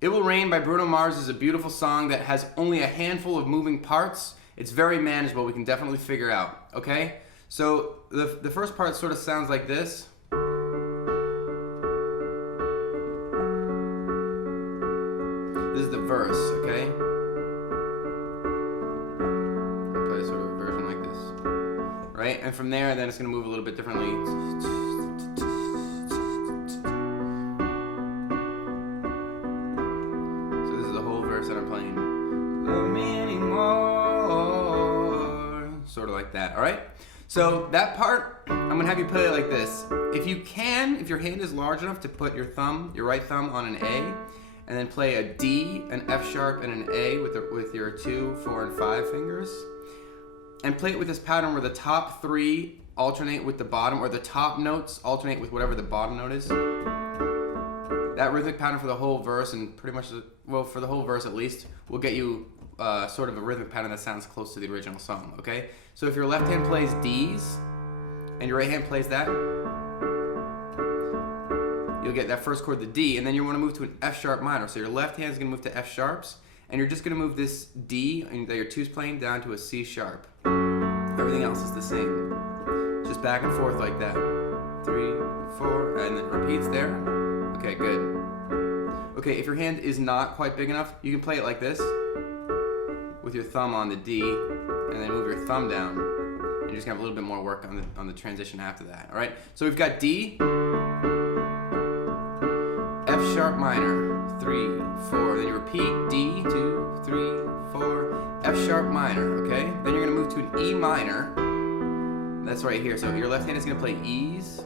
It Will Rain by Bruno Mars is a beautiful song that has only a handful of moving parts. It's very manageable. We can definitely figure out, okay? So the first part sort of sounds like this. This is the verse, okay? I'll play sort of a version like this, right? And from there, then it's gonna move a little bit differently. So this is the whole verse that I'm playing. Love me anymore. Sort of like that, all right? So that part, I'm gonna have you play it like this. If you can, if your hand is large enough to put your right thumb on an A, and then play a D, an F sharp, and an A with your 2, 4, and 5 fingers. And play it with this pattern where the top 3 alternate with the bottom, or the top notes alternate with whatever the bottom note is. That rhythmic pattern for the whole verse, and pretty much, well, for the whole verse at least, will get you sort of a rhythmic pattern that sounds close to the original song, okay? So if your left hand plays D's, and your right hand plays that, you'll get that first chord, the D, and then you want to move to an F sharp minor. So your left hand is going to move to F sharps, and you're just going to move this D that your 2's playing down to a C sharp. Everything else is the same. Just back and forth like that. 3, 4, and then it repeats there. Okay, good. Okay, if your hand is not quite big enough, you can play it like this, with your thumb on the D, and then move your thumb down. And you're just going to have a little bit more work on the transition after that, all right? So we've got D, F sharp minor, 3, 4. Then you repeat D, 2, 3, 4, F sharp minor, okay? Then you're gonna move to an E minor. That's right here. So your left hand is gonna play E's.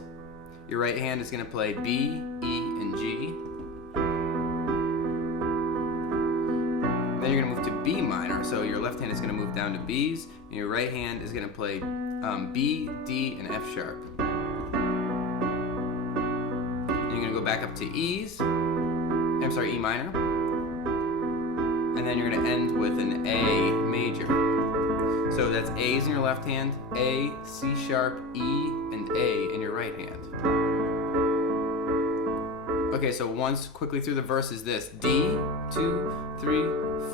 Your right hand is gonna play B, E, and G. Then you're gonna move to B minor. So your left hand is gonna move down to B's, and your right hand is gonna play B, D, and F sharp. Go back up to E's, E minor, and then you're going to end with an A major. So that's A's in your left hand, A, C sharp, E, and A in your right hand. Okay, so once quickly through the verse is this: D, 2, 3,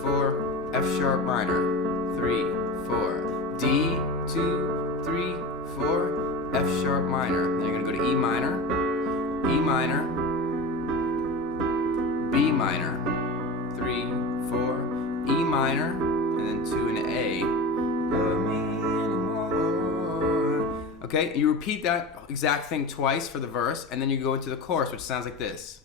4, F sharp minor, 3, 4, D, 2, 3, 4, F sharp minor. Then you're going to go to E minor, E minor, B minor, 3, 4, E minor, and then to an A. Love me anymore. Okay, you repeat that exact thing twice for the verse, and then you go into the chorus, which sounds like this.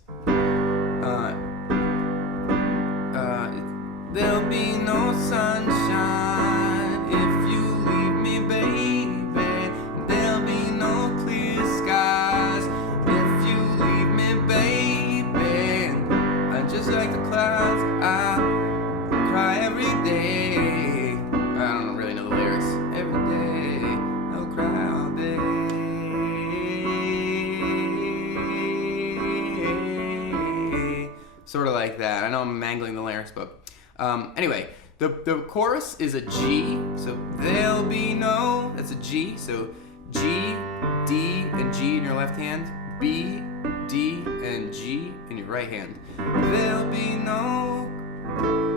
There'll be no sunshine if you leave me, baby. There'll be no clear skies if you leave me, baby. Just like the clouds, I cry every day. I don't really know the lyrics. Every day, I'll cry all day. Sort of like that. I know I'm mangling the lyrics, but anyway, the chorus is a G. So there'll be no, that's a G. So G, D, and G in your left hand. B, D, and G in your right hand. There'll be no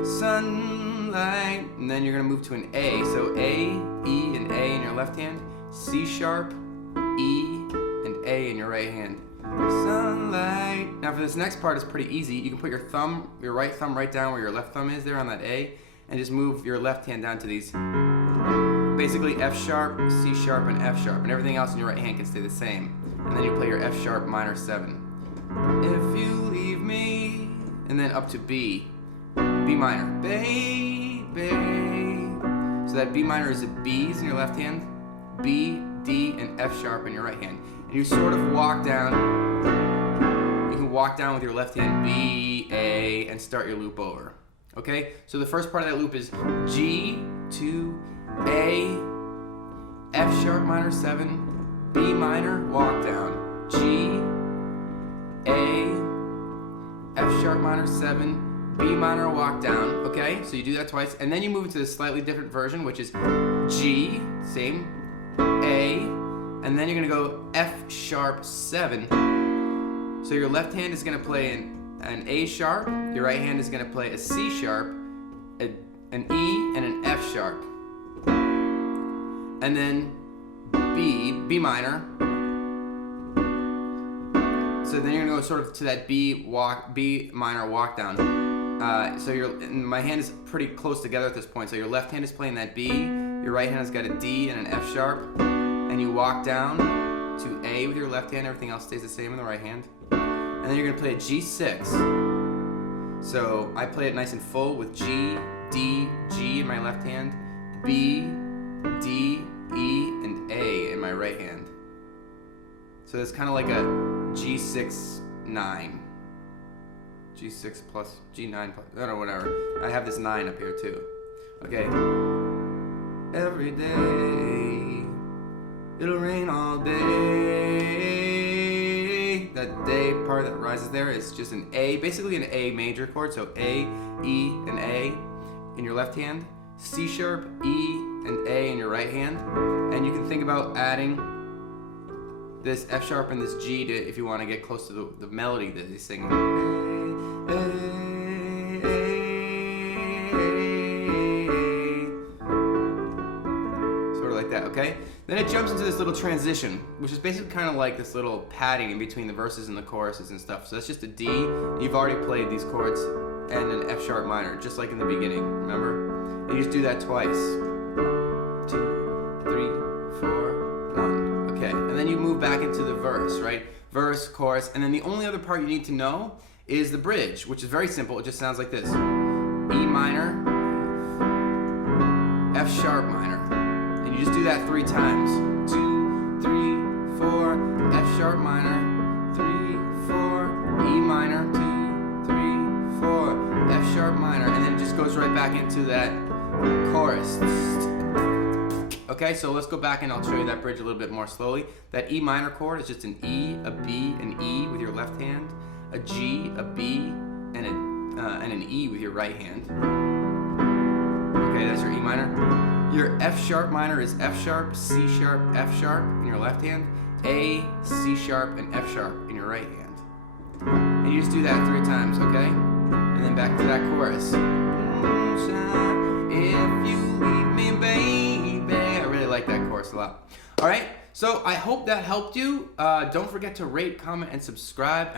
sunlight. And then you're going to move to an A. So A, E, and A in your left hand. C sharp, E, and A in your right hand. Sunlight. Now for this next part, it's pretty easy. You can put your right thumb right down where your left thumb is there on that A, and just move your left hand down to these. Basically F sharp, C sharp, and F sharp. And everything else in your right hand can stay the same. And then you play your F sharp minor 7. If you leave me, and then up to B, B minor, baby. So that B minor is a B's in your left hand, B, D, and F sharp in your right hand. And you sort of walk down. You can walk down with your left hand, B, A, and start your loop over. Okay? So the first part of that loop is G, 2, A, F sharp minor 7, B minor, walk down, G, A, F sharp minor 7, B minor, walk down, okay? So you do that twice, and then you move into a slightly different version, which is G, same, A, and then you're gonna go F sharp 7. So your left hand is gonna play an an A sharp, your right hand is going to play a C sharp, an E, and an F sharp. And then B minor. So then you're going to go sort of to that B minor walk down. So my hand is pretty close together at this point. So your left hand is playing that B, your right hand has got a D and an F sharp, and you walk down to A with your left hand. Everything else stays the same in the right hand. And then you're going to play a G6. So I play it nice and full with G, D, G in my left hand, B, D, E, and A in my right hand. So it's kind of like a G6, 9. G6 plus G9 plus, I don't know, whatever. I have this 9 up here too. Okay. Every day, it'll rain all day. That day part that rises there is just an A, basically an A major chord. So A, E, and A in your left hand, C sharp, E, and A in your right hand. And you can think about adding this F sharp and this G to, if you want to get close to the melody that he's singing. Sort of like that, okay? Then it jumps into this little transition, which is basically kind of like this little padding in between the verses and the choruses and stuff. So that's just a D. You've already played these chords and an F sharp minor, just like in the beginning, remember? And you just do that twice. 2, 3, 4, 1. Okay, and then you move back into the verse, right? Verse, chorus, and then the only other part you need to know is the bridge, which is very simple. It just sounds like this. E minor, F sharp minor. And you just do that 3 times. 2, 3, 4, F sharp minor, 3, 4, E minor, 2, 3, 4, F sharp minor, and then it just goes right back into that chorus. Okay, so let's go back and I'll show you that bridge a little bit more slowly. That E minor chord is just an E, a B, an E with your left hand, a G, a B, and an E with your right hand. Okay, that's your E minor. Your F sharp minor is F sharp, C sharp, F sharp in your left hand, A, C sharp, and F sharp in your right hand. And you just do that 3 times, okay? And then back to that chorus. If you leave me, baby. I really like that chorus a lot. All right, so I hope that helped you. Don't forget to rate, comment, and subscribe.